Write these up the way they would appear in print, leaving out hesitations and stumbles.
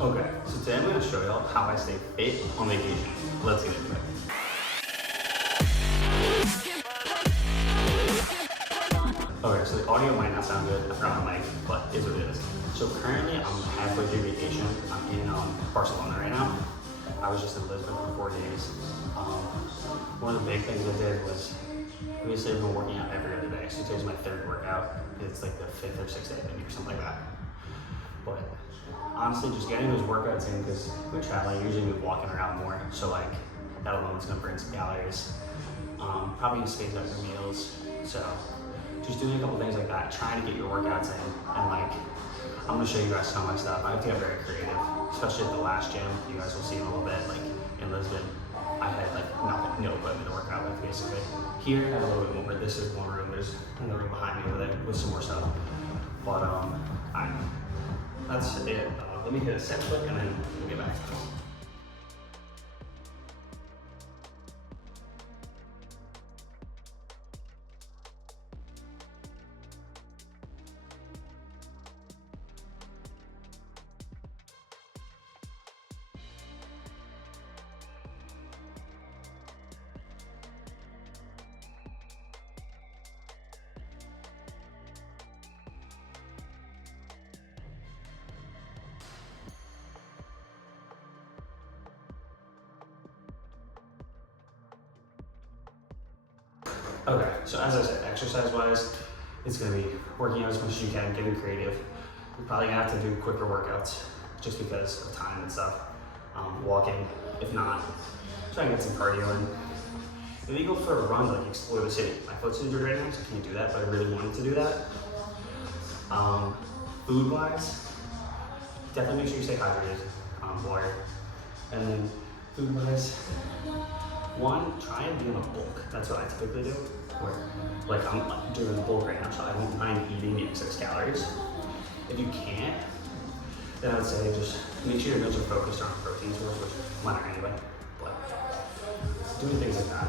Okay, so today I'm going to show y'all how I stay fit on vacation. Let's get into it. Okay, so the audio might not sound good around the mic, but is what it is. So currently I'm halfway through vacation. I'm in Barcelona right now. I was just in Lisbon for 4 days. One of the big things I did was obviously I've been working out every other day. So today's my third workout. It's like the 5th or 6th day maybe or something like that. But honestly, just getting those workouts in, because we're traveling, usually we're walking around more. So like that alone is gonna burn some calories. Probably gonna space out your meals. So just doing a couple things like that, trying to get your workouts in, and like I'm gonna show you guys some of my stuff. I have to get very creative, especially at the last gym. You guys will see in a little bit, like in Lisbon, I had like nothing, no equipment to work out with basically. Here I have a little bit more. This is one room. There's another room behind me over there with some more stuff. But that's it. Let me hit a set quick and then we'll get back to this. Okay, so as I said, exercise-wise, it's gonna be working out as much as you can, getting creative. You're probably gonna have to do quicker workouts just because of time and stuff. Walking, if not, try and get some cardio in. If you go for a run, like explore the city. My foot's injured right now, so I can't do that, but I really wanted to do that. Food-wise, definitely make sure you stay hydrated, water. And then food-wise, one, try and be in a bulk. That's what I typically do. Where, like I'm doing a bulk right now, so I don't mind eating the excess calories. If you can't, then I would say just make sure your meals are focused on protein source, which mine are anyway. But doing things like that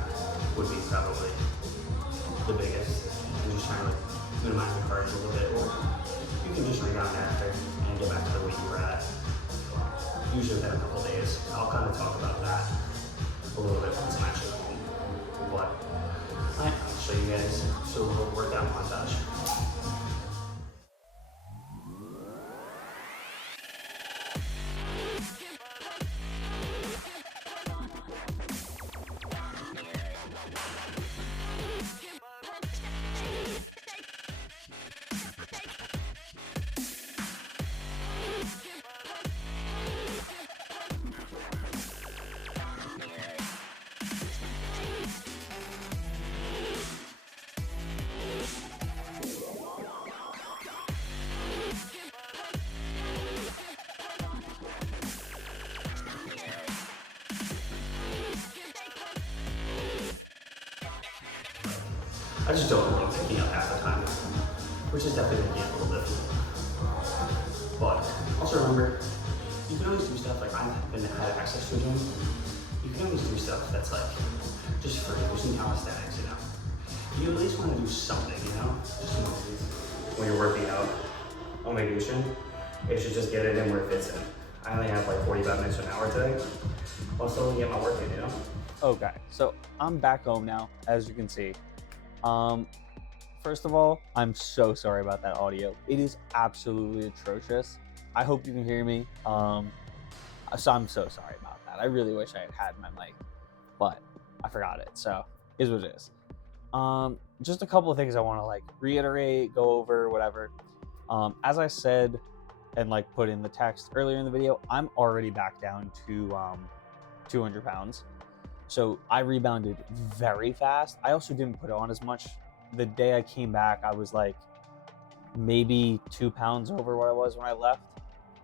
would be probably the biggest. And just trying to like minimize the carbs a little bit, or you can just rebound after and get back to the weight you were at. Usually within a couple days. I'll kind of talk about that a little bit once I'm actually home. But I'll show you guys a little workout montage. I just don't love picking up half the time, which is definitely making it a little difficult. But also remember, you can always do stuff like I've been had access to a gym. You can always do stuff that's like just free. There's some calisthenics, you know. You at least want to do something, you know. Just when you're working out on vacation, it should just get it in where it fits in. I only have like 45 minutes to an hour today. I'll still get my work in, you know. Okay, so I'm back home now, as you can see. First of all, I'm so sorry about that audio. It is absolutely atrocious. I hope you can hear me. So I'm so sorry about that. I really wish I had my mic, but I forgot it. So is what it is. Just a couple of things I want to like reiterate, go over, whatever. As I said and like put in the text earlier in the video, I'm already back down to 200 pounds. So I rebounded very fast. I also didn't put on as much. The day I came back, I was like maybe 2 pounds over what I was when I left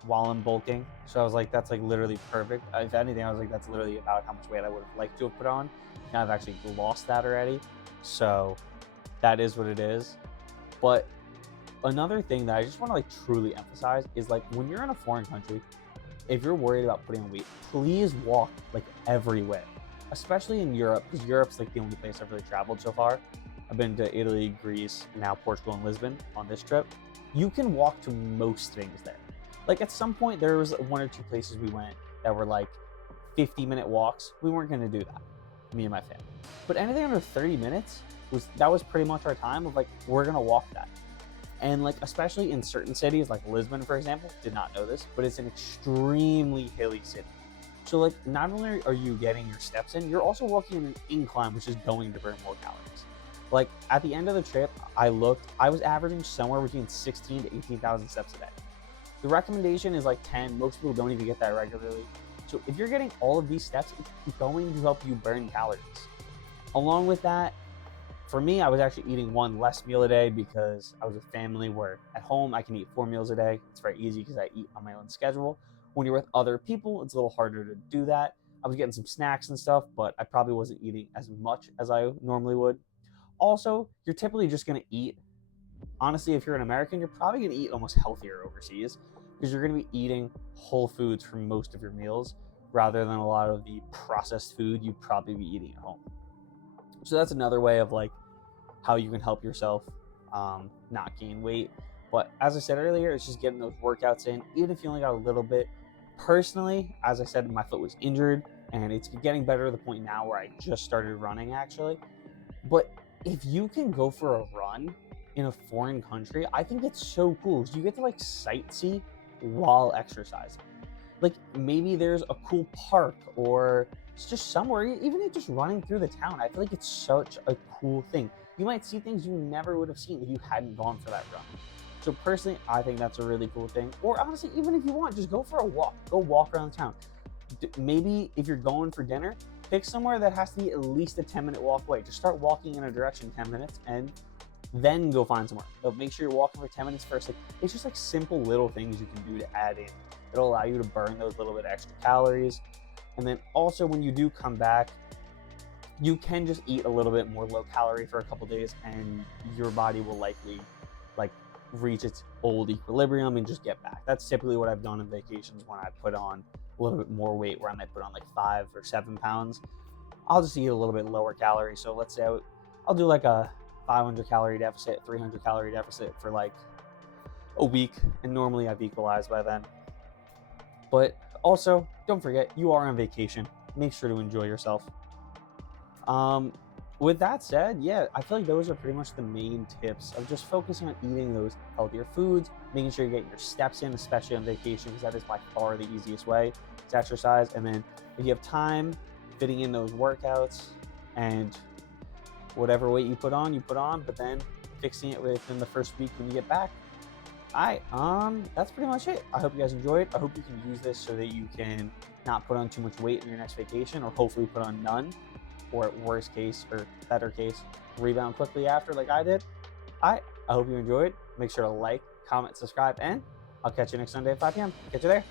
while I'm bulking. So I was like, that's like literally perfect. If anything, I was like, that's literally about how much weight I would have liked to have put on. Now I've actually lost that already. So that is what it is. But another thing that I just want to like truly emphasize is like when you're in a foreign country, if you're worried about putting on weight, please walk like everywhere. Especially in Europe, because Europe's like the only place I've really traveled so far. I've been to Italy, Greece, now Portugal and Lisbon on this trip. You can walk to most things there. Like at some point there was 1 or 2 places we went that were like 50-minute walks. We weren't going to do that, me and my family. But anything under 30 minutes was pretty much our time of like, we're going to walk that. And like, especially in certain cities like Lisbon, for example, did not know this, but it's an extremely hilly city. So like, not only are you getting your steps in, you're also walking in an incline, which is going to burn more calories. Like at the end of the trip, I was averaging somewhere between 16 to 18,000 steps a day. The recommendation is like 10. Most people don't even get that regularly. So if you're getting all of these steps, it's going to help you burn calories. Along with that, for me, I was actually eating one less meal a day because I was a family where at home I can eat 4 meals a day. It's very easy because I eat on my own schedule. When you're with other people, it's a little harder to do that. I was getting some snacks and stuff, but I probably wasn't eating as much as I normally would. Also, you're typically just going to eat. Honestly, if you're an American, you're probably going to eat almost healthier overseas because you're going to be eating whole foods for most of your meals rather than a lot of the processed food you'd probably be eating at home. So that's another way of like how you can help yourself not gain weight. But as I said earlier, it's just getting those workouts in, even if you only got a little bit. Personally, as I said, my foot was injured and it's getting better to the point now where I just started running actually. But if you can go for a run in a foreign country, I think it's so cool because you get to like sightsee while exercising. Like maybe there's a cool park or it's just somewhere, even if just running through the town. I feel like it's such a cool thing. You might see things you never would have seen if you hadn't gone for that run. So personally, I think that's a really cool thing. Or honestly, even if you want, just go for a walk. Go walk around town. Maybe if you're going for dinner, pick somewhere that has to be at least a 10-minute walk away. Just start walking in a direction 10 minutes and then go find somewhere. But make sure you're walking for 10 minutes first. Like, it's just like simple little things you can do to add in. It'll allow you to burn those little bit extra calories. And then also when you do come back, you can just eat a little bit more low calorie for a couple days and your body will likely like reach its old equilibrium and just get back. That's typically what I've done on vacations when I put on a little bit more weight, where I might put on like 5 or 7 pounds. I'll just eat a little bit lower calorie. So let's say I'll do like a 500 calorie deficit, 300 calorie deficit for like a week. And normally I've equalized by then. But also, don't forget, you are on vacation. Make sure to enjoy yourself. With that said, yeah, I feel like those are pretty much the main tips of just focusing on eating those healthier foods, making sure you're getting your steps in, especially on vacation, because that is by far the easiest way to exercise. And then if you have time, fitting in those workouts and whatever weight you put on, but then fixing it within the first week when you get back. All right, that's pretty much it. I hope you guys enjoyed. I hope you can use this so that you can not put on too much weight in your next vacation, or hopefully put on none, or at worst case or better case, rebound quickly after like I did. All right, I hope you enjoyed. Make sure to like, comment, subscribe, and I'll catch you next Sunday at 5 p.m. Catch you there.